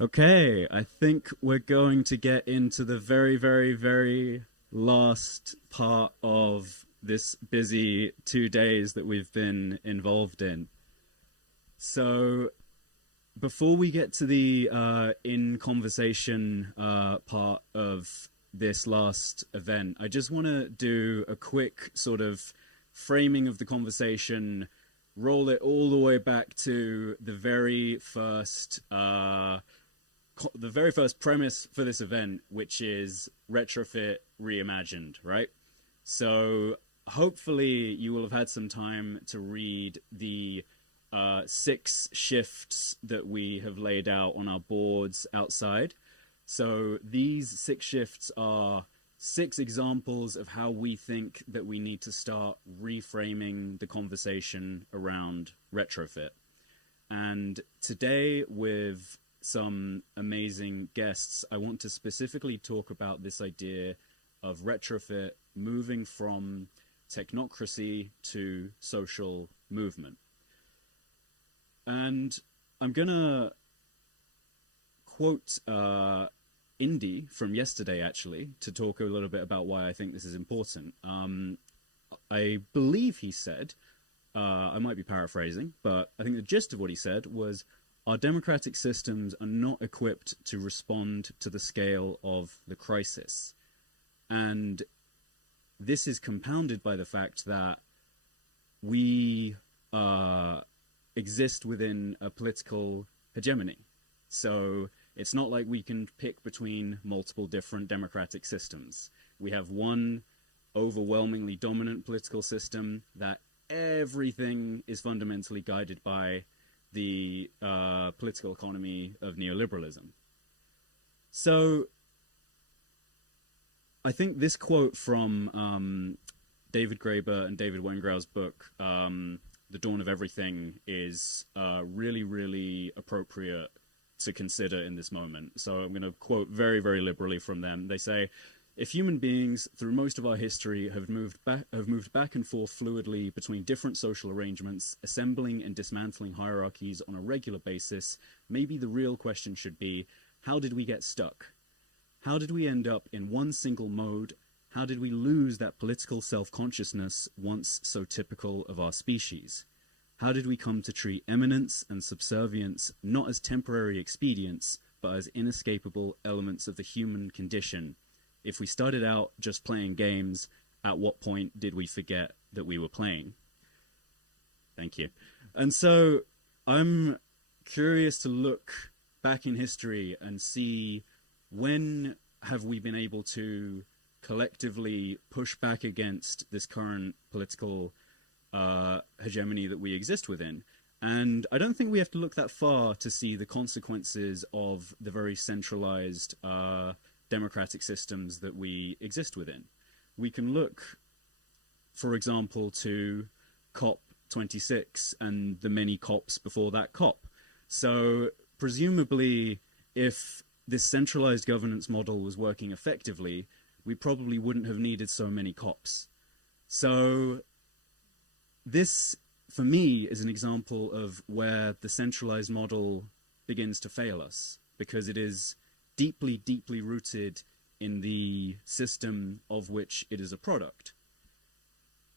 Okay, I think we're going to get into the very, very, very last part of this busy 2 days that we've been involved in. So, before we get to the in conversation part of this last event, I just want to do a quick sort of framing of the conversation, roll it all the way back to the very first premise for this event, which is Retrofit Reimagined, right? So hopefully you will have had some time to read the 6 shifts that we have laid out on our boards outside. So these 6 shifts are 6 examples of how we think that we need to start reframing the conversation around retrofit. And today, with some amazing guests, I want to specifically talk about this idea of retrofit moving from technocracy to social movement. And I'm going to quote Indy from yesterday, actually, to talk a little bit about why I think this is important. I believe he said, I might be paraphrasing, but I think the gist of what he said was, our democratic systems are not equipped to respond to the scale of the crisis. And this is compounded by the fact that we exist within a political hegemony. So it's not like we can pick between multiple different democratic systems. We have one overwhelmingly dominant political system that everything is fundamentally guided by the political economy of neoliberalism. So I think this quote from David Graeber and David Wengrau's book, The Dawn of Everything, is really, really appropriate to consider in this moment. So I'm going to quote very, very liberally from them. They say, if human beings, through most of our history, have moved back and forth fluidly between different social arrangements, assembling and dismantling hierarchies on a regular basis, maybe the real question should be, how did we get stuck? How did we end up in one single mode? How did we lose that political self-consciousness once so typical of our species? How did we come to treat eminence and subservience not as temporary expedients, but as inescapable elements of the human condition? If we started out just playing games, at what point did we forget that we were playing? Thank you. And so I'm curious to look back in history and see, when have we been able to collectively push back against this current political hegemony that we exist within? And I don't think we have to look that far to see the consequences of the very centralized democratic systems that we exist within. We can look, for example, to COP26 and the many COPs before that COP. So presumably, if this centralized governance model was working effectively, we probably wouldn't have needed so many COPs. So this, for me, is an example of where the centralized model begins to fail us, because it is deeply, deeply rooted in the system of which it is a product.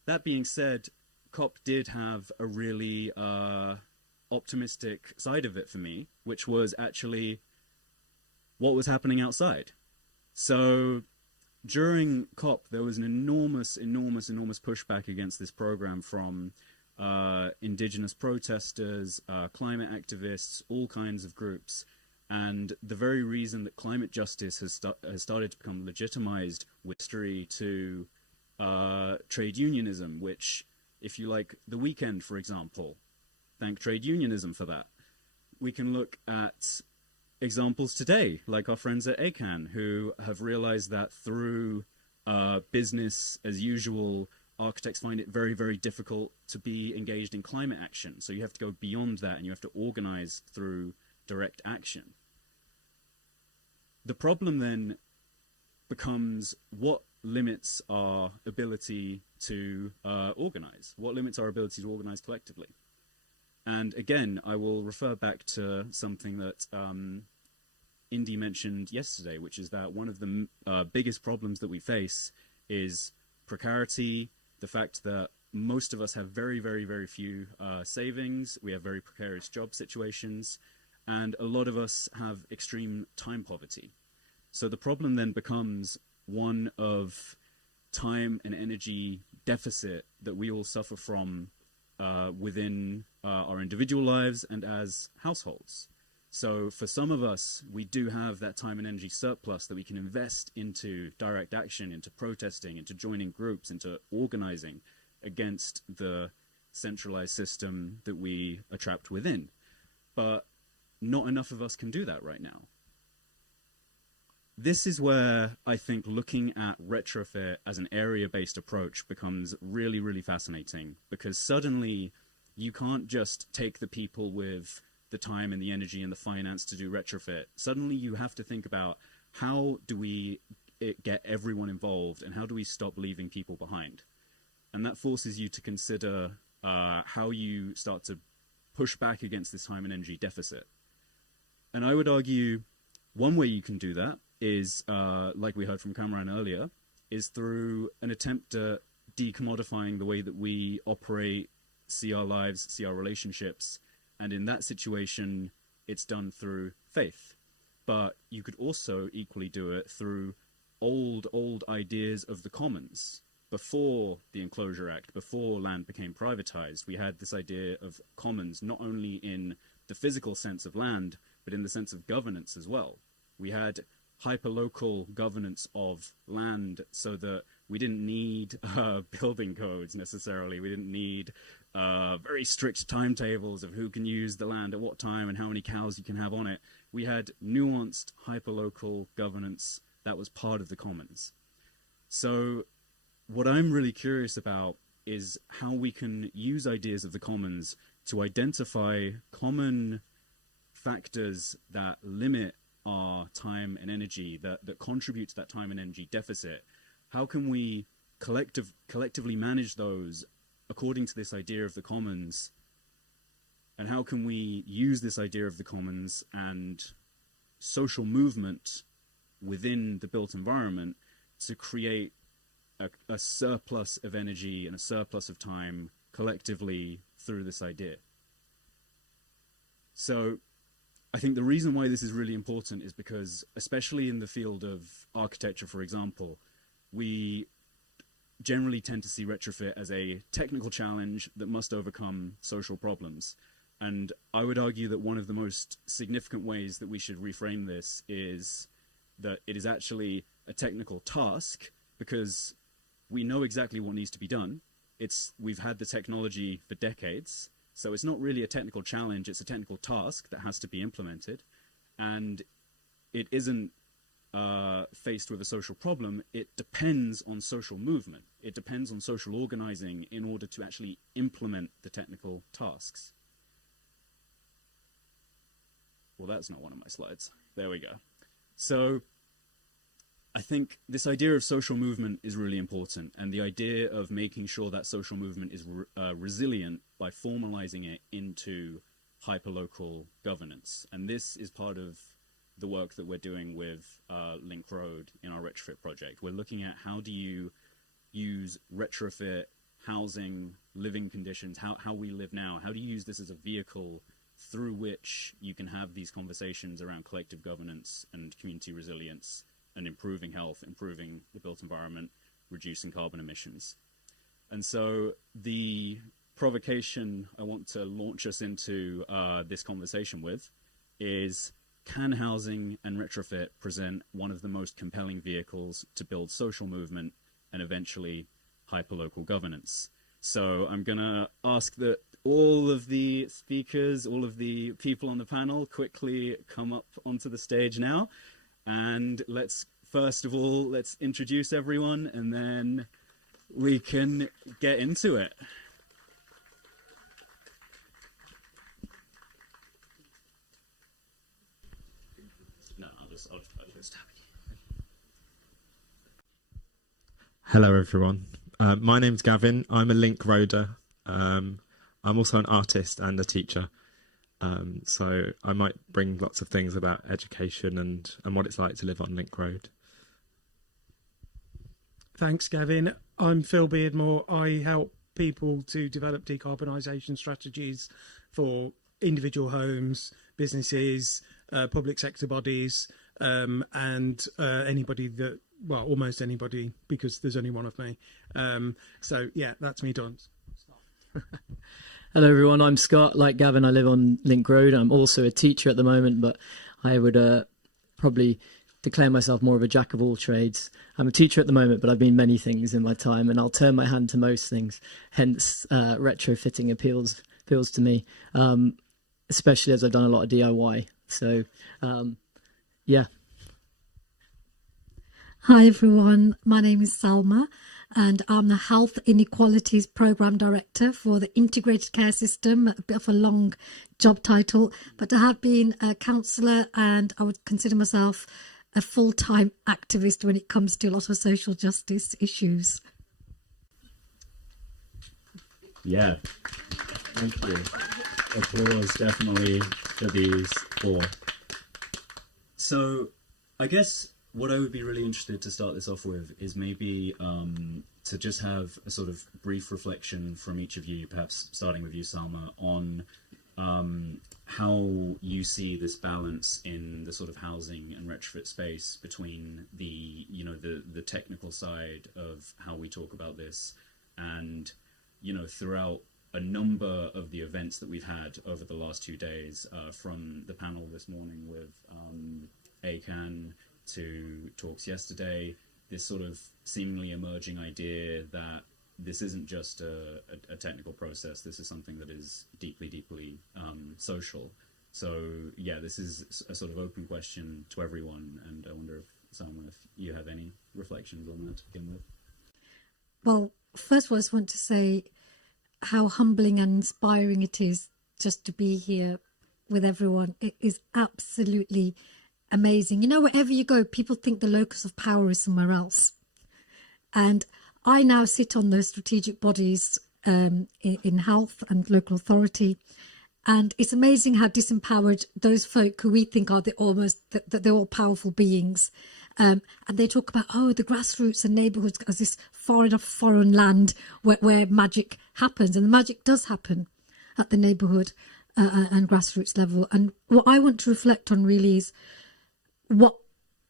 That being said, COP did have a really optimistic side of it for me, which was actually what was happening outside. So during COP, there was an enormous pushback against this program from indigenous protesters, climate activists, all kinds of groups. And the very reason that climate justice has started to become legitimized with history to trade unionism, which, if you like, The Weeknd, for example, thank trade unionism for that. We can look at examples today, like our friends at ACAN, who have realized that through business as usual, architects find it very, very difficult to be engaged in climate action. So you have to go beyond that, and you have to organize through direct action. The problem then becomes, what limits our ability to organize? What limits our ability to organize collectively? And again, I will refer back to something that Indy mentioned yesterday, which is that one of the biggest problems that we face is precarity, the fact that most of us have very, very, very few savings, we have very precarious job situations, and a lot of us have extreme time poverty. So the problem then becomes one of time and energy deficit that we all suffer from within our individual lives and as households. So for some of us, we do have that time and energy surplus that we can invest into direct action, into protesting, into joining groups, into organizing against the centralized system that we are trapped within. But not enough of us can do that right now. This is where I think looking at retrofit as an area-based approach becomes really, really fascinating, because suddenly you can't just take the people with the time and the energy and the finance to do retrofit. Suddenly you have to think about, how do we get everyone involved, and how do we stop leaving people behind? And that forces you to consider how you start to push back against this time and energy deficit. And I would argue one way you can do that is, like we heard from Kamran earlier, is through an attempt at decommodifying the way that we operate, see our lives, see our relationships. And in that situation, it's done through faith. But you could also equally do it through old ideas of the commons. Before the Enclosure Act, before land became privatized, we had this idea of commons, not only in the physical sense of land, but in the sense of governance as well. We had hyperlocal governance of land, so that we didn't need building codes necessarily. We didn't need very strict timetables of who can use the land at what time and how many cows you can have on it. We had nuanced hyperlocal governance that was part of the commons. So what I'm really curious about is how we can use ideas of the commons to identify common factors that limit our time and energy, that contribute to that time and energy deficit. How can we collectively manage those according to this idea of the commons? And how can we use this idea of the commons and social movement within the built environment to create a surplus of energy and a surplus of time collectively through this idea? So I think the reason why this is really important is because, especially in the field of architecture, for example, we generally tend to see retrofit as a technical challenge that must overcome social problems. And I would argue that one of the most significant ways that we should reframe this is that it is actually a technical task, because we know exactly what needs to be done. We've had the technology for decades, so it's not really a technical challenge, it's a technical task that has to be implemented. And it isn't faced with a social problem. It depends on social movement. It depends on social organizing in order to actually implement the technical tasks. Well, that's not one of my slides. There we go. So I think this idea of social movement is really important, and the idea of making sure that social movement is resilient by formalizing it into hyperlocal governance. And this is part of the work that we're doing with Link Road in our retrofit project. We're looking at, how do you use retrofit, housing, living conditions, how we live now, how do you use this as a vehicle through which you can have these conversations around collective governance and community resilience and improving health, improving the built environment, reducing carbon emissions. And so the provocation I want to launch us into this conversation with is, can housing and retrofit present one of the most compelling vehicles to build social movement and eventually hyperlocal governance? So I'm going to ask that all of the speakers, all of the people on the panel quickly come up onto the stage now. And first of all, let's introduce everyone, and then we can get into it. No, I'll just Hello, everyone. My name's Gavin. I'm a Link Roader. I'm also an artist and a teacher. So I might bring lots of things about education and what it's like to live on Link Road. Thanks, Gavin. I'm Phil Beardmore. I help people to develop decarbonisation strategies for individual homes, businesses, public sector bodies, and anybody that, well, almost anybody, because there's only one of me. So yeah, that's me done. Hello everyone, I'm Scott. Like Gavin, I live on Link Road. I'm also a teacher at the moment, but I would probably declare myself more of a jack of all trades. I'm a teacher at the moment, but I've been many things in my time, and I'll turn my hand to most things. Hence, retrofitting appeals to me, especially as I've done a lot of DIY. So, yeah. Hi everyone, my name is Salma and I'm the Health Inequalities Programme Director for the Integrated Care System, a bit of a long job title, but I have been a counsellor and I would consider myself a full-time activist when it comes to a lot of social justice issues. Yeah, thank you. Applause definitely for these four. So, I guess what I would be really interested to start this off with is maybe to just have a sort of brief reflection from each of you, perhaps starting with you, Salma, on how you see this balance in the sort of housing and retrofit space between the, you know, the technical side of how we talk about this and, you know, throughout a number of the events that we've had over the last 2 days, from the panel this morning with ACAN to talks yesterday, this sort of seemingly emerging idea that this isn't just a technical process, this is something that is deeply social. So yeah, this is a sort of open question to everyone, and I wonder if, Salma, if you have any reflections on that to begin with. Well, first of all, I just want to say how humbling and inspiring it is just to be here with everyone. It is absolutely amazing. You know, wherever you go, people think the locus of power is somewhere else. And I now sit on those strategic bodies in health and local authority. And it's amazing how disempowered those folk who we think are they're all powerful beings. And they talk about, oh, the grassroots and neighbourhoods as this far enough foreign land where magic happens. And the magic does happen at the neighbourhood and grassroots level. And what I want to reflect on really is what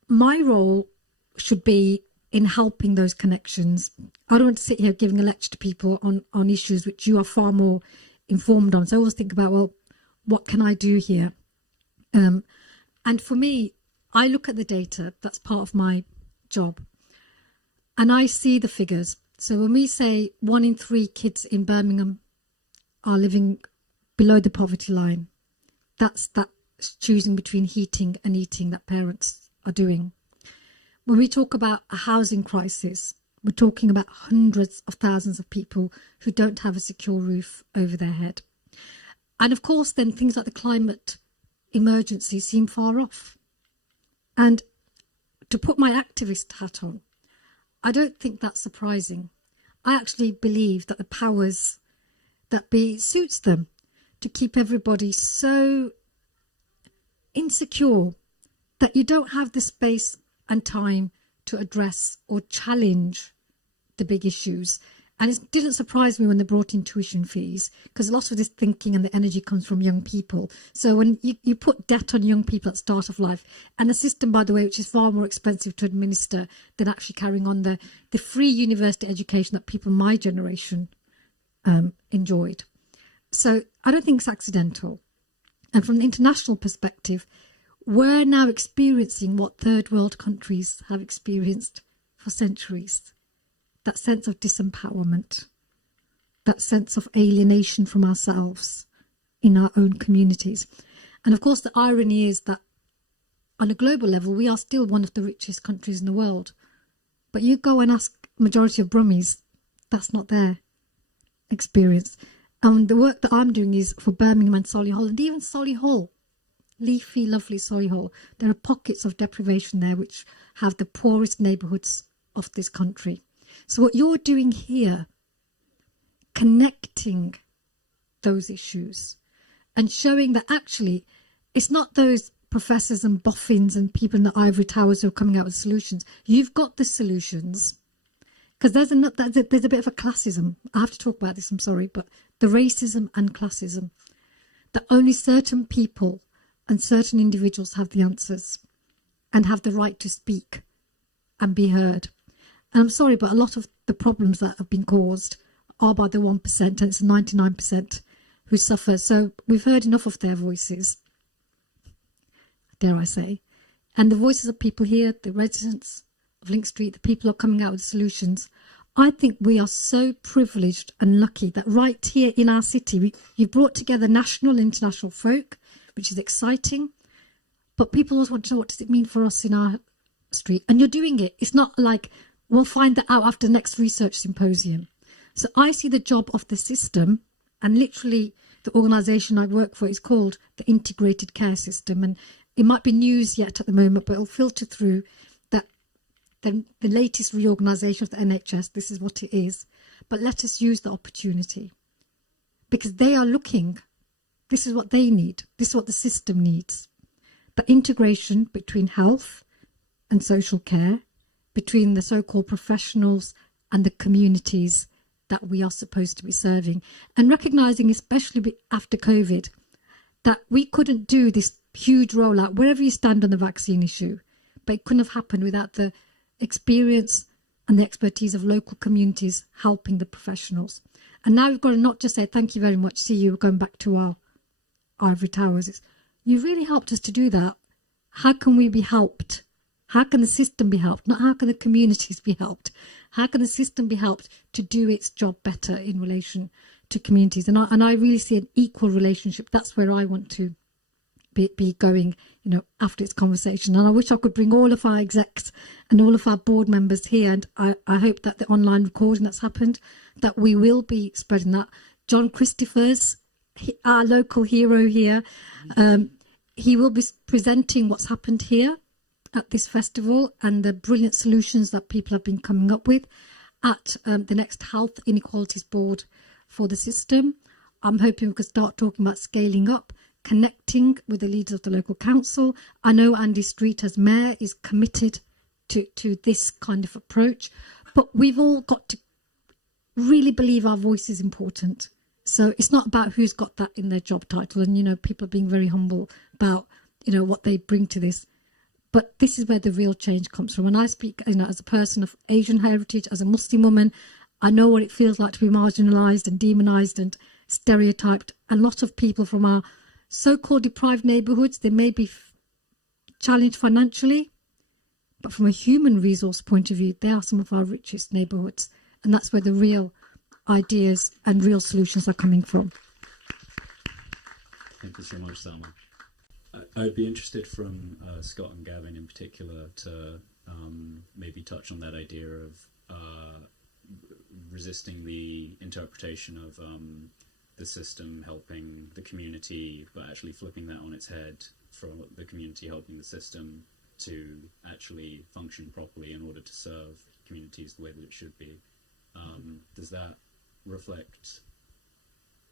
my role should be in helping those connections. I don't want to sit here giving a lecture to people on issues which you are far more informed on. So I always think about, well, what can I do here? And for me, I look at the data, that's part of my job, and I see the figures. So when we say 1 in 3 kids in Birmingham are living below the poverty line, that's choosing between heating and eating that parents are doing. When we talk about a housing crisis, we're talking about hundreds of thousands of people who don't have a secure roof over their head. And of course, then things like the climate emergency seem far off. And to put my activist hat on, I don't think that's surprising. I actually believe that the powers that be suits them to keep everybody so insecure that you don't have the space and time to address or challenge the big issues. And it didn't surprise me when they brought in tuition fees, because a lot of this thinking and the energy comes from young people. So when you put debt on young people at the start of life, and a system, by the way, which is far more expensive to administer than actually carrying on the free university education that people my generation enjoyed. So I don't think it's accidental. And from the international perspective, we're now experiencing what third world countries have experienced for centuries. That sense of disempowerment, that sense of alienation from ourselves in our own communities. And of course, the irony is that on a global level, we are still one of the richest countries in the world. But you go and ask majority of Brummies, that's not their experience. And the work that I'm doing is for Birmingham and Solihull, and even Solihull, leafy, lovely Solihull. There are pockets of deprivation there which have the poorest neighbourhoods of this country. So what you're doing here, connecting those issues, and showing that actually it's not those professors and boffins and people in the ivory towers who are coming out with solutions. You've got the solutions. Because there's a bit of a classism. I have to talk about this, I'm sorry, but the racism and classism, that only certain people and certain individuals have the answers and have the right to speak and be heard. And I'm sorry, but a lot of the problems that have been caused are by the 1%, and it's 99% who suffer. So we've heard enough of their voices, dare I say. And the voices of people here, the residents of Link Street, the people who are coming out with solutions. I think we are so privileged and lucky that right here in our city, you've brought together national and international folk, which is exciting. But people always want to know, what does it mean for us in our street? And you're doing it. It's not like we'll find that out after the next research symposium. So I see the job of the system, and literally the organisation I work for is called the Integrated Care System. And it might be news yet at the moment, but it'll filter through that the latest reorganisation of the NHS, this is what it is. But let us use the opportunity, because they are looking. This is what they need. This is what the system needs. The integration between health and social care, between the so-called professionals and the communities that we are supposed to be serving, and recognising, especially after COVID, that we couldn't do this huge rollout wherever you stand on the vaccine issue, but it couldn't have happened without the experience and the expertise of local communities helping the professionals. And now we've got to not just say thank you very much, see you, we're going back to our ivory towers. It's, you really helped us to do that. How can we be helped? How can the system be helped? Not how can the communities be helped? How can the system be helped to do its job better in relation to communities? And I really see an equal relationship. That's where I want to be going, after this conversation. And I wish I could bring all of our execs and all of our board members here. And I hope that the online recording that's happened, that we will be spreading that. John Christophers, our local hero here, he will be presenting what's happened here at this festival and the brilliant solutions that people have been coming up with at the next Health Inequalities Board for the system. I'm hoping we could start talking about scaling up, connecting with the leaders of the local council. I know Andy Street as mayor is committed to this kind of approach, but we've all got to really believe our voice is important. So it's not about who's got that in their job title, and people are being very humble about what they bring to this. But this is where the real change comes from. And I speak, as a person of Asian heritage, as a Muslim woman, I know what it feels like to be marginalised and demonised and stereotyped. And a lot of people from our so-called deprived neighbourhoods, they may be challenged financially, but from a human resource point of view, they are some of our richest neighbourhoods. And that's where the real ideas and real solutions are coming from. Thank you so much, Salma. I'd be interested from Scott and Gavin in particular to maybe touch on that idea of resisting the interpretation of the system helping the community, but actually flipping that on its head, from the community helping the system to actually function properly in order to serve communities the way that it should be. Does that reflect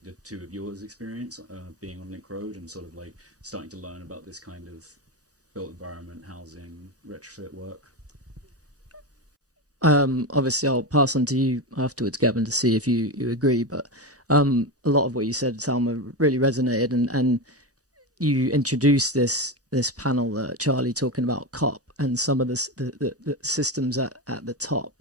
the two of yours experience being on Link Road and sort of like starting to learn about this kind of built environment, housing, retrofit work? Obviously I'll pass on to you afterwards, Gavin, to see if you agree, but a lot of what you said, Salma, really resonated, and you introduced this panel, Charlie, talking about COP and some of the systems at the top.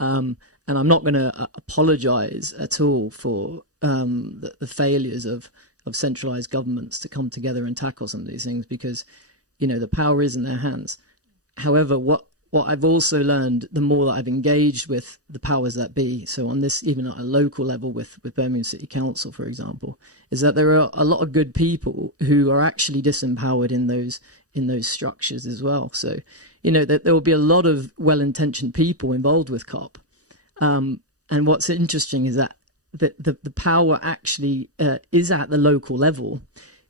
And I'm not going to apologise at all for the failures of centralised governments to come together and tackle some of these things, because, the power is in their hands. However, what I've also learned, the more that I've engaged with the powers that be, so on this, even at a local level with Birmingham City Council, for example, is that there are a lot of good people who are actually disempowered in those structures as well. So, that there will be a lot of well-intentioned people involved with COP. And what's interesting is that the power actually is at the local level,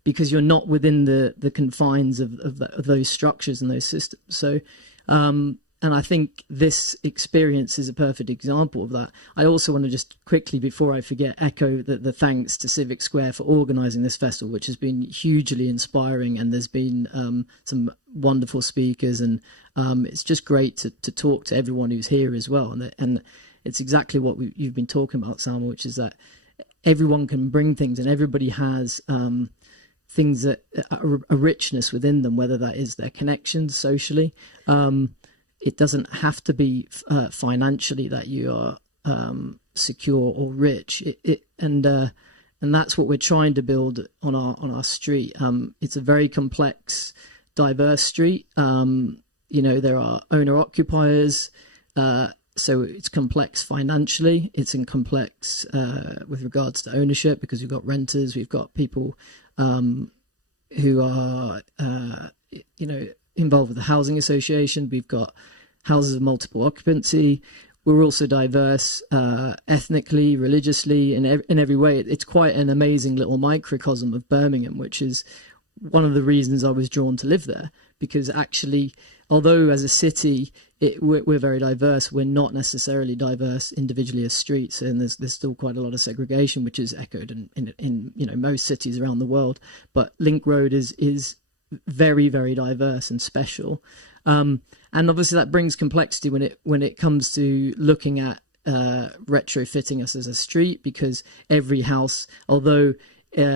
because you're not within the confines of those structures and those systems. So, and I think this experience is a perfect example of that. I also want to just quickly, before I forget, echo the thanks to CIVIC SQUARE for organising this festival, which has been hugely inspiring, and there's been some wonderful speakers, and it's just great to talk to everyone who's here as well. And it's exactly what you've been talking about, Salma, which is that everyone can bring things, and everybody has things that a richness within them, whether that is their connections socially. It doesn't have to be financially that you are secure or rich. And that's what we're trying to build on our street. It's a very complex, diverse street. There are owner occupiers. So it's complex financially. It's in complex with regards to ownership, because we've got renters, we've got people who are, involved with the housing association. We've got houses of multiple occupancy. We're also diverse ethnically, religiously, in every way. It's quite an amazing little microcosm of Birmingham, which is one of the reasons I was drawn to live there, because actually, although as a city we're very diverse, we're not necessarily diverse individually as streets, and there's still quite a lot of segregation, which is echoed in most cities around the world. But Link Road is very, very diverse and special, and obviously that brings complexity when it comes to looking at retrofitting us as a street, because every house, although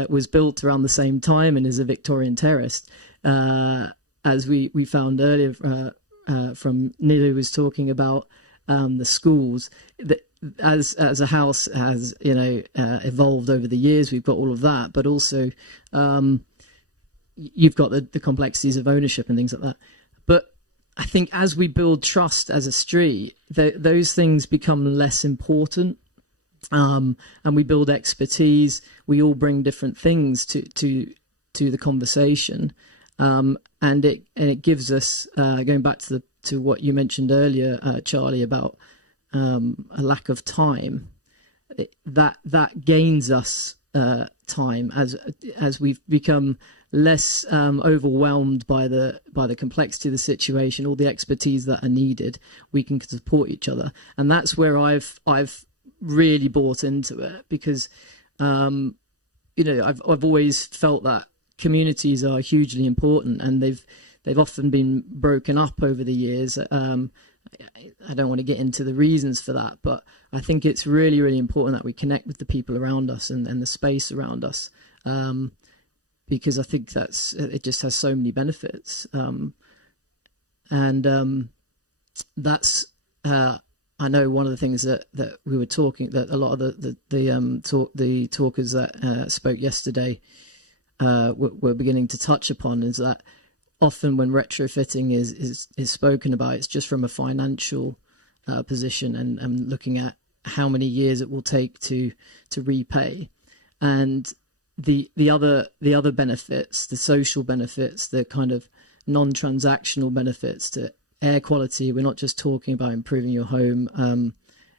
was built around the same time and is a Victorian terrace, as we found earlier from Nilu was talking about the schools, that as a house has evolved over the years. We've got all of that, but also you've got the complexities of ownership and things like that. But I think as we build trust as a street, those things become less important. And we build expertise. We all bring different things to the conversation, and it gives us, going back to what you mentioned earlier, Charlie, about a lack of time. That gains us time as we've become less overwhelmed by the complexity of the situation, all the expertise that are needed. We can support each other, and that's where I've really bought into it, because I've always felt that communities are hugely important, and they've often been broken up over the years. I don't want to get into the reasons for that, but I think it's really, really important that we connect with the people around us and the space around us, because I think it just has so many benefits, and that's I know one of the things that we were talking, that a lot of the talkers that spoke yesterday were beginning to touch upon, is that often when retrofitting is spoken about, it's just from a financial position and looking at how many years it will take to repay, and the other benefits, the social benefits, the kind of non-transactional benefits to air quality. We're not just talking about improving your home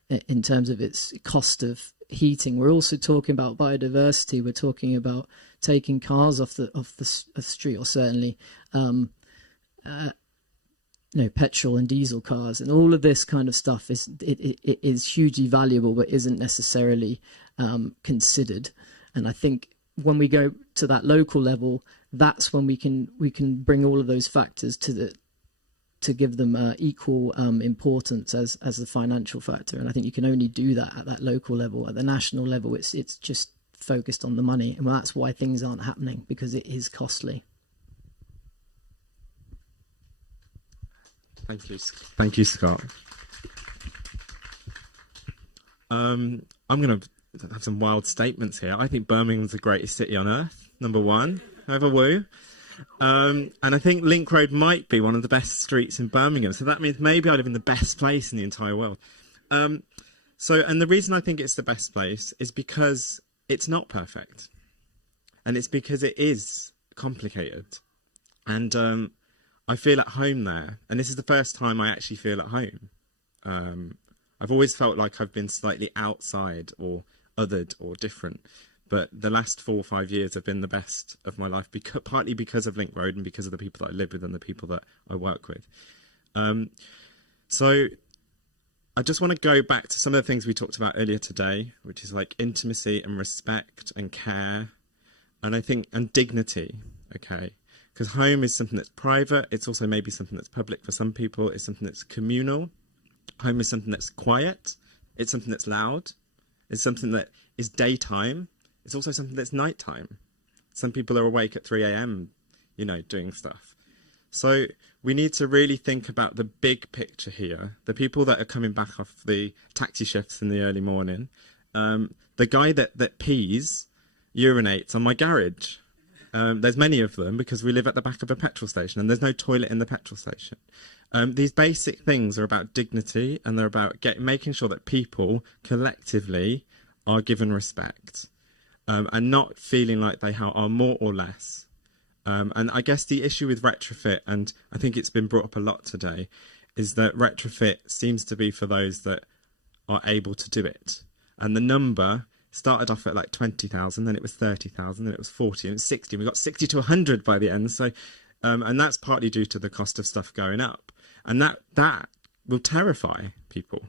in terms of its cost of heating. We're also talking about biodiversity. We're talking about taking cars off the street, or certainly petrol and diesel cars, and all of this kind of stuff is hugely valuable, but isn't necessarily considered. And I think when we go to that local level, that's when we can bring all of those factors to give them equal importance as the financial factor. And I think you can only do that at that local level. At the national level, it's just focused on the money, and that's why things aren't happening, because it is costly. Thank you, Scott. I'm going to have some wild statements here. I think Birmingham's the greatest city on earth, number one. Over woo. And I think Link Road might be one of the best streets in Birmingham. So that means maybe I live in the best place in the entire world. And the reason I think it's the best place is because it's not perfect. And it's because it is complicated. And I feel at home there. And this is the first time I actually feel at home. I've always felt like I've been slightly outside or othered or different. But the last 4 or 5 years have been the best of my life, partly because of Link Road and because of the people that I live with and the people that I work with. So I just want to go back to some of the things we talked about earlier today, which is like intimacy and respect and care, and I think, and dignity, okay? Because home is something that's private. It's also maybe something that's public for some people. It's something that's communal. Home is something that's quiet. It's something that's loud. It's something that is daytime. It's also something that's nighttime. Some people are awake at 3 a.m., you know, doing stuff. So we need to really think about the big picture here. The people that are coming back off the taxi shifts in the early morning. The guy that pees, urinates on my garage. There's many of them because we live at the back of a petrol station and there's no toilet in the petrol station. These basic things are about dignity, and they're about making sure that people collectively are given respect, and not feeling like they are more or less. And I guess the issue with retrofit, and I think it's been brought up a lot today, is that retrofit seems to be for those that are able to do it. And the number started off at like 20,000, then it was 30,000, then it was 40, and it's 60. And we got 60 to 100 by the end. So, and that's partly due to the cost of stuff going up. And that will terrify people,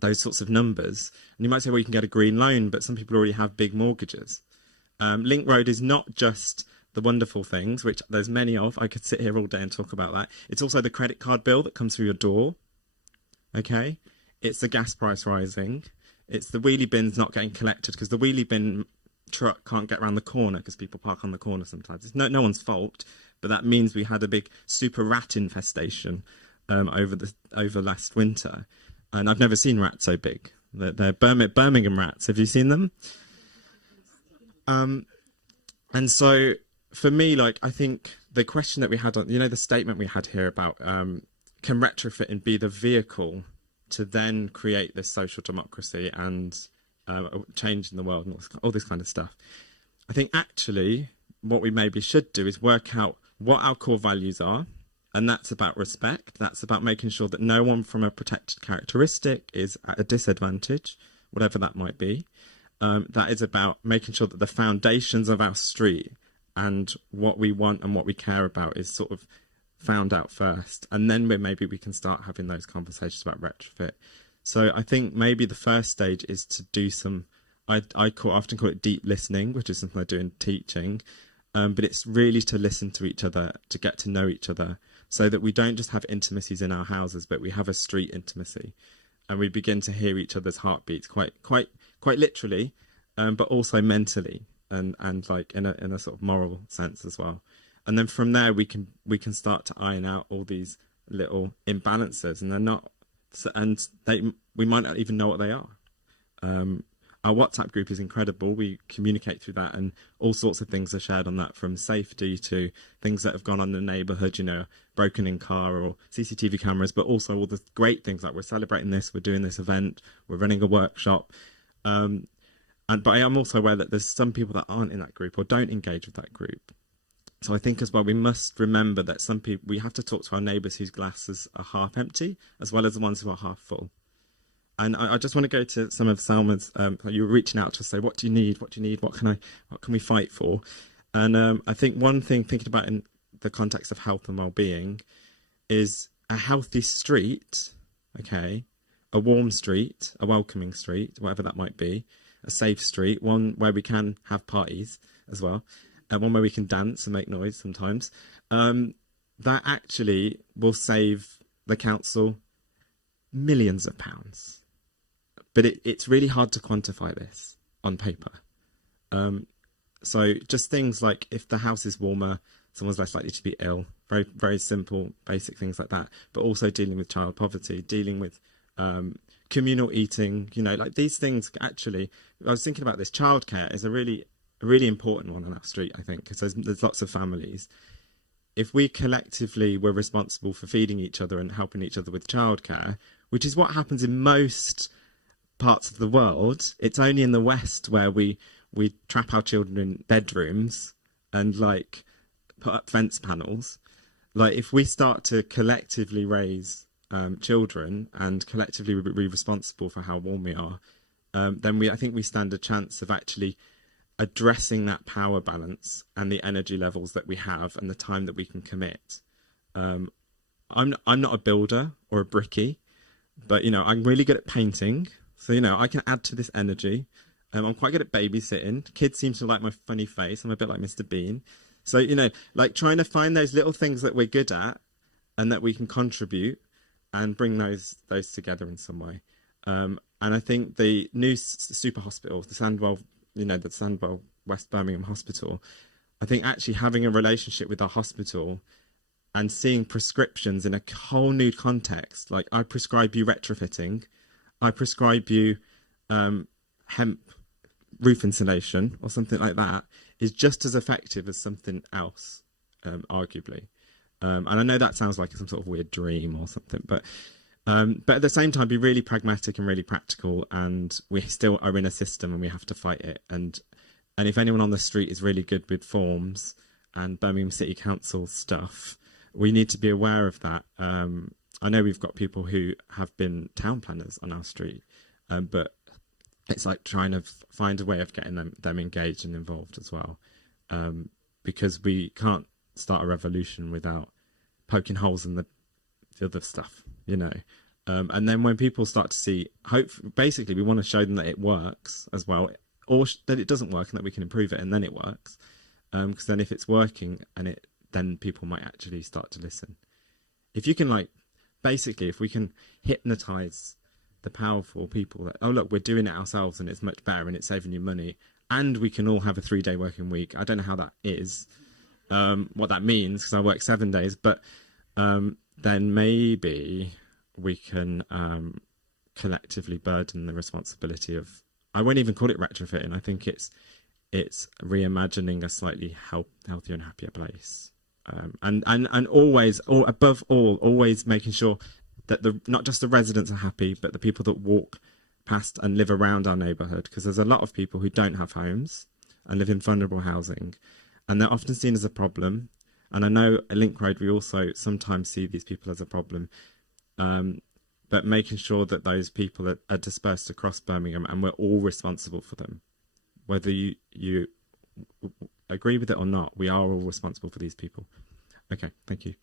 those sorts of numbers. And you might say, well, you can get a green loan, but some people already have big mortgages. Link Road is not just the wonderful things, which there's many of. I could sit here all day and talk about that. It's also the credit card bill that comes through your door. Okay? It's the gas price rising. It's the wheelie bins not getting collected because the wheelie bin truck can't get around the corner because people park on the corner sometimes. It's no one's fault, but that means we had a big super rat infestation over last winter. And I've never seen rats so big. They're Birmingham rats. Have you seen them? And so for me, like, I think the question that we had on, you know, the statement we had here about can retrofit and be the vehicle to then create this social democracy and change in the world and all this kind of stuff. I think actually what we maybe should do is work out what our core values are, and that's about respect. That's about making sure that no one from a protected characteristic is at a disadvantage, whatever that might be. That is about making sure that the foundations of our street and what we want and what we care about is sort of found out first, and then maybe we can start having those conversations about retrofit. So I think maybe the first stage is to do some, I often call it deep listening, which is something I do in teaching, but it's really to listen to each other, to get to know each other, so that we don't just have intimacies in our houses, but we have a street intimacy, and we begin to hear each other's heartbeats quite literally, but also mentally, and like in a sort of moral sense as well. And then from there, we can start to iron out all these little imbalances, and they're not, and we might not even know what they are. Our WhatsApp group is incredible. We communicate through that, and all sorts of things are shared on that, from safety to things that have gone on in the neighbourhood, you know, broken in car or CCTV cameras, but also all the great things like we're celebrating this, we're doing this event, we're running a workshop. But I am also aware that there's some people that aren't in that group or don't engage with that group. So I think as well, we must remember that some people, we have to talk to our neighbours whose glasses are half empty, as well as the ones who are half full. And I just want to go to some of Salma's, you were reaching out to say, what do you need? What do you need? What can we fight for? And I think one thing, thinking about in the context of health and well-being, is a healthy street, okay, a warm street, a welcoming street, whatever that might be, a safe street, one where we can have parties as well, one where we can dance and make noise sometimes, that actually will save the council millions of pounds. But it's really hard to quantify this on paper. So just things like if the house is warmer, someone's less likely to be ill. Very, very simple, basic things like that. But also dealing with child poverty, dealing with communal eating, you know, like these things. Actually, I was thinking about this. Childcare is a really important one on our street, I think, because there's lots of families. If we collectively were responsible for feeding each other and helping each other with childcare, which is what happens in most parts of the world, it's only in the West where we trap our children in bedrooms and like put up fence panels. Like if we start to collectively raise children and collectively be responsible for how warm we are, then I think we stand a chance of actually addressing that power balance and the energy levels that we have and the time that we can commit I'm not a builder or a brickie, but I'm really good at painting, so I can add to this energy. I'm quite good at babysitting. Kids seem to like my funny face. I'm a bit like Mr. Bean. So like trying to find those little things that we're good at and that we can contribute and bring those together in some way. And I think the new super hospital, the Sandwell, the Sandwell West Birmingham Hospital, I think actually having a relationship with our hospital and seeing prescriptions in a whole new context, like I prescribe you retrofitting, I prescribe you hemp roof insulation or something like that, is just as effective as something else, arguably. And I know that sounds like some sort of weird dream or something, but at the same time, be really pragmatic and really practical. And we still are in a system and we have to fight it. And if anyone on the street is really good with forms and Birmingham City Council stuff, we need to be aware of that. I know we've got people who have been town planners on our street, but it's like trying to find a way of getting them engaged and involved as well, because we can't start a revolution without poking holes in the other stuff, and then when people start to see basically we want to show them that it works as well, or that it doesn't work and that we can improve it, and then it works, because then if it's working then people might actually start to listen. If you can if we can hypnotize the powerful people that, oh look, we're doing it ourselves and it's much better and it's saving you money, and we can all have a 3-day working week. I don't know how that is, what that means, because I work 7 days, but then maybe we can collectively burden the responsibility of, I won't even call it retrofitting, I think it's reimagining a slightly healthier and happier place, and always, or above all, always making sure that not just the residents are happy, but the people that walk past and live around our neighbourhood, because there's a lot of people who don't have homes and live in vulnerable housing, and they're often seen as a problem. And I know at Link Road we also sometimes see these people as a problem, but making sure that those people are dispersed across Birmingham and we're all responsible for them, whether you agree with it or not, we are all responsible for these people. Okay, thank you.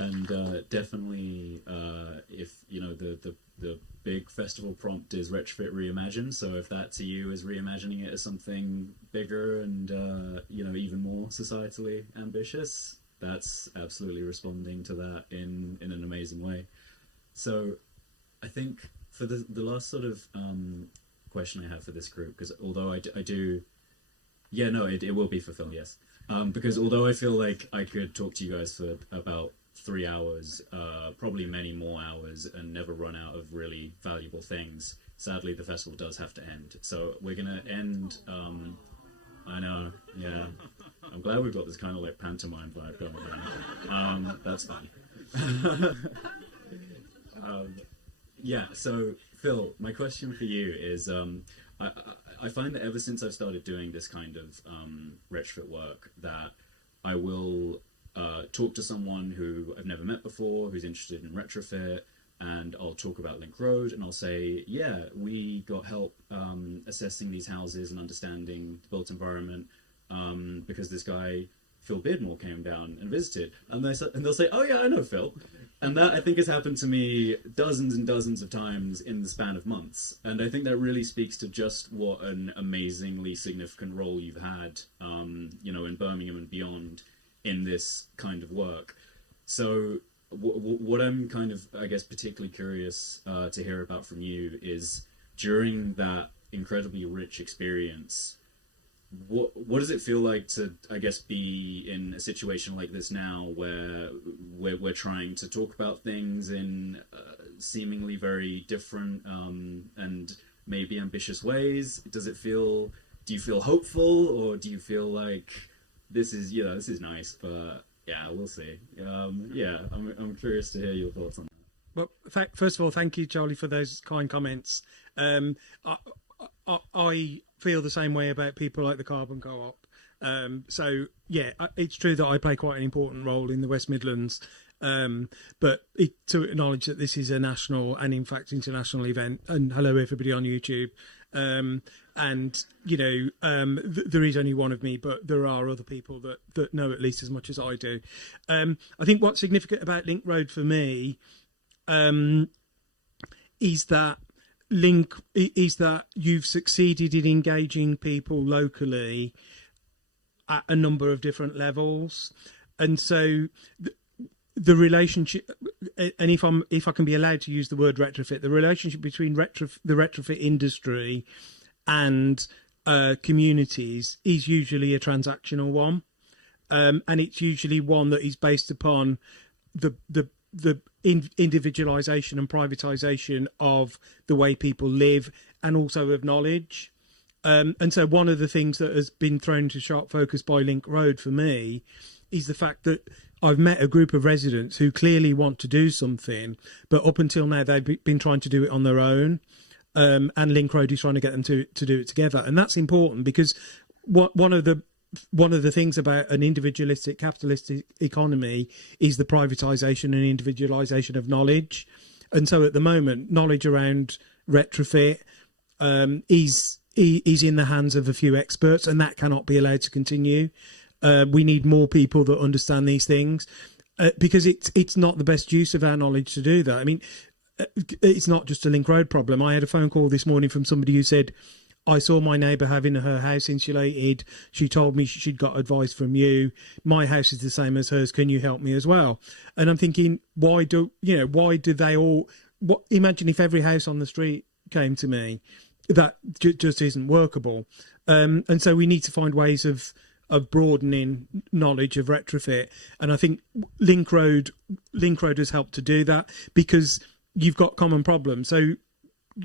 And definitely, if the big festival prompt is Retrofit Reimagined, so if that to you is reimagining it as something bigger and even more societally ambitious, that's absolutely responding to that in an amazing way. So I think for the last sort of question I have for this group, because although I do, it will be for Phil, yes. Because although I feel like I could talk to you guys for about 3 hours, probably many more hours, and never run out of really valuable things, sadly the festival does have to end. So we're going to end, I know, yeah. I'm glad we've got this kind of like pantomime vibe going on. That's fun. So Phil, my question for you is, I find that ever since I've started doing this kind of retrofit work, that I will talk to someone who I've never met before, who's interested in retrofit, and I'll talk about Link Road, and I'll say, yeah, we got help assessing these houses and understanding the built environment because this guy, Phil Beardmore, came down and visited. And they'll say, oh yeah, I know Phil. And that, I think, has happened to me dozens and dozens of times in the span of months. And I think that really speaks to just what an amazingly significant role you've had, in Birmingham and beyond in this kind of work. So what I'm kind of, I guess, particularly curious to hear about from you is, during that incredibly rich experience, what does it feel like to, I guess, be in a situation like this now, where we're trying to talk about things in seemingly very different and maybe ambitious ways? Do you feel hopeful, or do you feel like this is nice, but yeah, we'll see. I'm curious to hear your thoughts on that. Well, first of all, thank you, Charlie, for those kind comments. I feel the same way about people like the Carbon Co-op. It's true that I play quite an important role in the West Midlands, but to acknowledge that this is a national and, in fact, international event. And hello, everybody on YouTube. And there is only one of me, but there are other people that know at least as much as I do. I think what's significant about Link Road for me is that you've succeeded in engaging people locally at a number of different levels, and so the relationship, and if I can be allowed to use the word retrofit, the relationship between the retrofit industry and communities is usually a transactional one, and it's usually one that is based upon the individualization and privatization of the way people live, and also of knowledge. And so one of the things that has been thrown into sharp focus by Link Road for me is the fact that I've met a group of residents who clearly want to do something, but up until now they've been trying to do it on their own. And Link Road is trying to get them to do it together. And that's important because one of the things about an individualistic capitalistic economy is the privatization and individualization of knowledge. And so at the moment, knowledge around retrofit is in the hands of a few experts, and that cannot be allowed to continue. We need more people that understand these things, because it's not the best use of our knowledge to do that. I mean, it's not just a Link Road problem. I had a phone call this morning from somebody who said, I saw my neighbour having her house insulated. She told me she'd got advice from you. My house is the same as hers. Can you help me as well? And I'm thinking, why do they all? Imagine if every house on the street came to me. That just isn't workable. And so we need to find ways of broadening knowledge of retrofit. And I think Link Road has helped to do that, because you've got common problems. So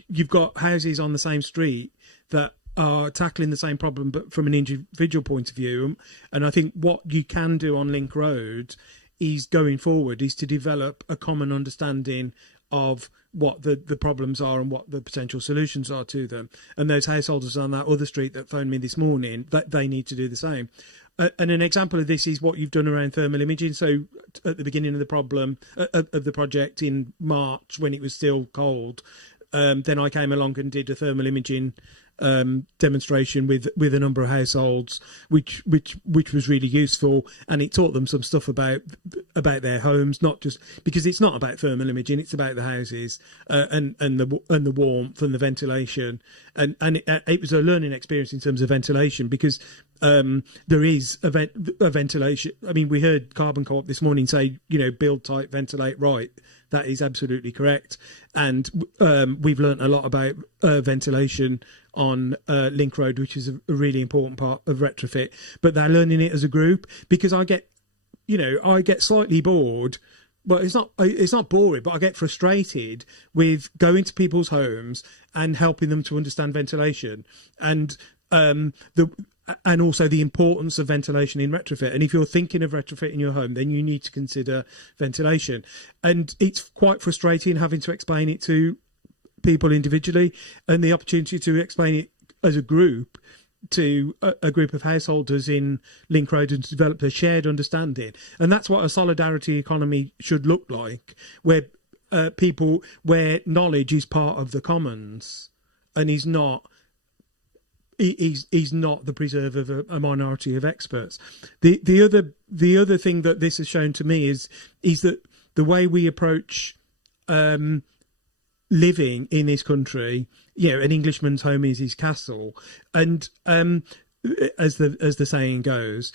you've got houses on the same street that are tackling the same problem, but from an individual point of view. And I think what you can do on Link Road is, going forward, is to develop a common understanding of what the problems are and what the potential solutions are to them. And those householders on that other street that phoned me this morning, that they need to do the same. And an example of this is what you've done around thermal imaging. So at the beginning of the project in March, when it was still cold, then I came along and did a thermal imaging demonstration with a number of households, which was really useful, and it taught them some stuff about their homes, not just because it's not about thermal imaging, it's about the houses and the warmth and the ventilation, and it was a learning experience in terms of ventilation, because there is a ventilation. I mean, we heard Carbon Co-op this morning say, build tight, ventilate right. That is absolutely correct. And we've learnt a lot about ventilation on Link Road, which is a really important part of retrofit. But they're learning it as a group, because I get slightly bored. Well, it's not boring, but I get frustrated with going to people's homes and helping them to understand ventilation and and also the importance of ventilation in retrofit. And if you're thinking of retrofit in your home, then you need to consider ventilation. And it's quite frustrating having to explain it to people individually, and the opportunity to explain it as a group to a group of householders in Link Road and to develop a shared understanding. And that's what a solidarity economy should look like, where where knowledge is part of the commons and is not the preserve of a minority of experts. The other thing that this has shown to me is that the way we approach living in this country, an Englishman's home is his castle, and as the saying goes,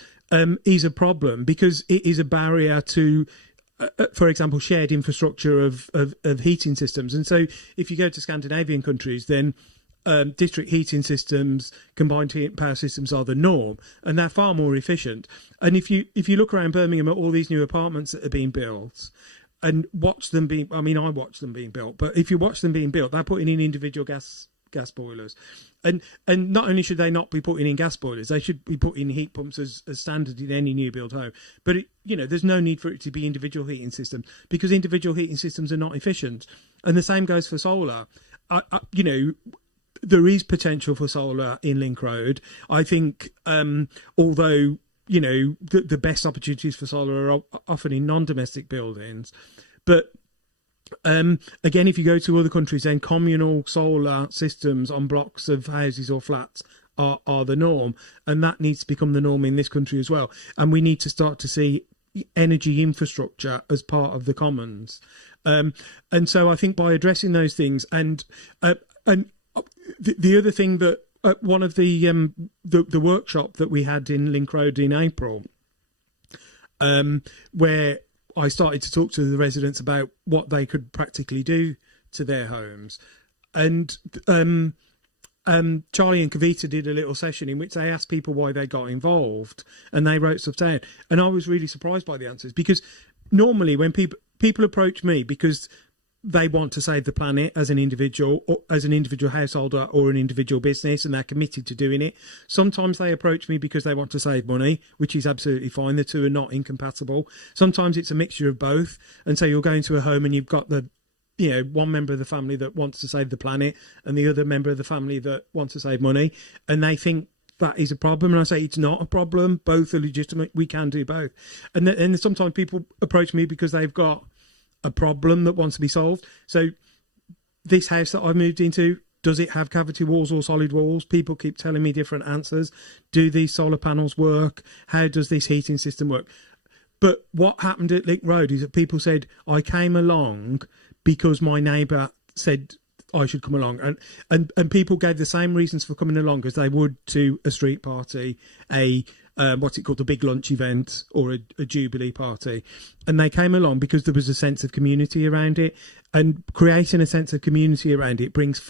is a problem, because it is a barrier to, for example, shared infrastructure of heating systems. And so if you go to Scandinavian countries, then district heating systems, combined heat and power systems are the norm, and they're far more efficient. And if you look around Birmingham at all these new apartments that are being built, and watch them being, I watch them being built, but if you watch them being built, they're putting in individual gas boilers, and not only should they not be putting in gas boilers, they should be putting heat pumps as standard in any new build home. But there's no need for it to be individual heating systems, because individual heating systems are not efficient. And the same goes for solar. There is potential for solar in Link Road. I think, although the best opportunities for solar are often in non-domestic buildings, but Again, if you go to other countries, then communal solar systems on blocks of houses or flats are the norm, and that needs to become the norm in this country as well. And we need to start to see energy infrastructure as part of the commons. And so I think by addressing those things, and the other thing that one of the workshop that we had in Link Road in April, where I started to talk to the residents about what they could practically do to their homes, and Charlie and Kavita did a little session in which they asked people why they got involved, and they wrote stuff down. And I was really surprised by the answers, because normally when people approach me because they want to save the planet as an individual, or as an individual householder or an individual business, and they're committed to doing it. Sometimes they approach me because they want to save money, which is absolutely fine. The two are not incompatible. Sometimes it's a mixture of both. And so you'll go into a home and you've got one member of the family that wants to save the planet and the other member of the family that wants to save money, and they think that is a problem. And I say it's not a problem. Both are legitimate. We can do both. And then sometimes people approach me because they've got a problem that wants to be solved. So this house that I've moved into, does it have cavity walls or solid walls? People keep telling me different answers. Do these solar panels work? How does this heating system work? But what happened at Link Road is that people said, I came along because my neighbour said I should come along. And people gave the same reasons for coming along as they would to a street party, what's it called, a big lunch event, or a jubilee party. And they came along because there was a sense of community around it. And creating a sense of community around it brings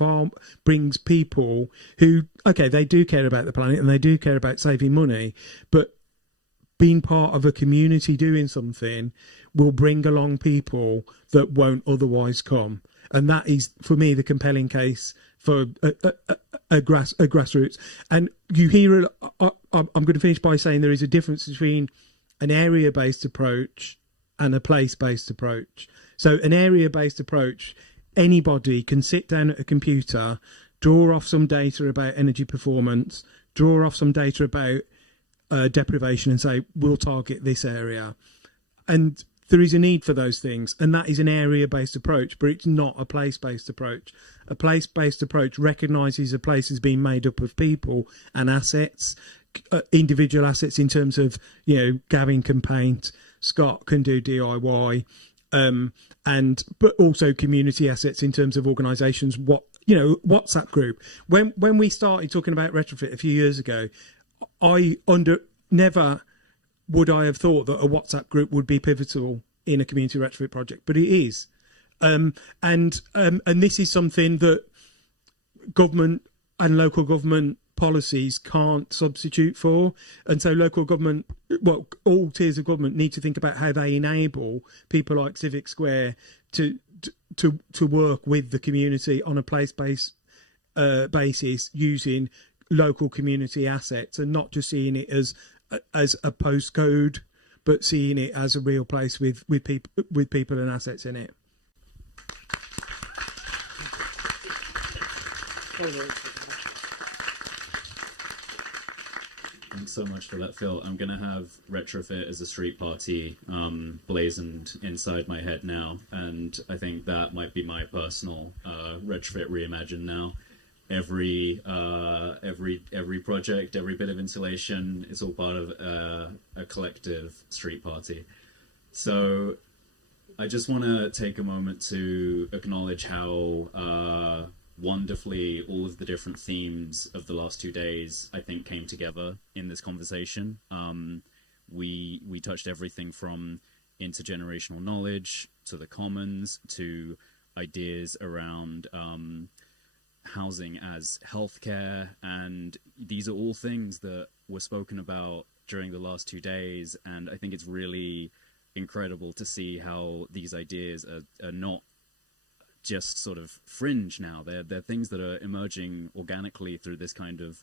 people who, okay, they do care about the planet and they do care about saving money, but being part of a community doing something will bring along people that won't otherwise come. And that is, for me, the compelling case for a grassroots. And you hear, I'm going to finish by saying there is a difference between an area-based approach and a place-based approach. So an area-based approach, anybody can sit down at a computer, draw off some data about energy performance, draw off some data about deprivation, and say, we'll target this area. And there is a need for those things, and that is an area-based approach, but it's not a place-based approach. A place-based approach recognises a place as being made up of people and assets, individual assets in terms of, Gavin can paint, Scott can do DIY, but also community assets in terms of organisations. WhatsApp group. When we started talking about retrofit a few years ago, never would I have thought that a WhatsApp group would be pivotal in a community retrofit project, but it is. And this is something that government and local government policies can't substitute for. And so local government, all tiers of government need to think about how they enable people like CIVIC SQUARE to work with the community on a place-based basis, using local community assets, and not just seeing it as a postcode, but seeing it as a real place with people and assets in it. Thanks so much for that, Phil. I'm going to have Retrofit as a street party blazoned inside my head now, and I think that might be my personal Retrofit Reimagined now. Every project, every bit of installation is all part of a collective street party. So I just want to take a moment to acknowledge how wonderfully all of the different themes of the last 2 days, I think, came together in this conversation. We touched everything from intergenerational knowledge to the commons to ideas around housing as healthcare, and these are all things that were spoken about during the last 2 days, and I think it's really incredible to see how these ideas are not just sort of fringe now. They're things that are emerging organically through this kind of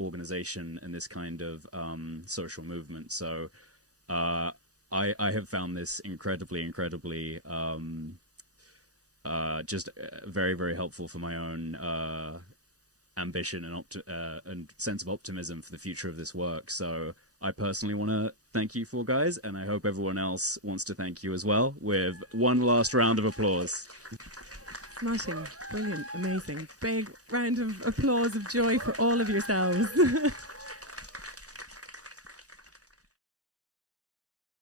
organization and this kind of social movement. So I have found this incredibly just very, very helpful for my own ambition and sense of optimism for the future of this work. So I personally want to thank you four guys, and I hope everyone else wants to thank you as well with one last round of applause. Smashing, brilliant, amazing. Big round of applause of joy for all of yourselves.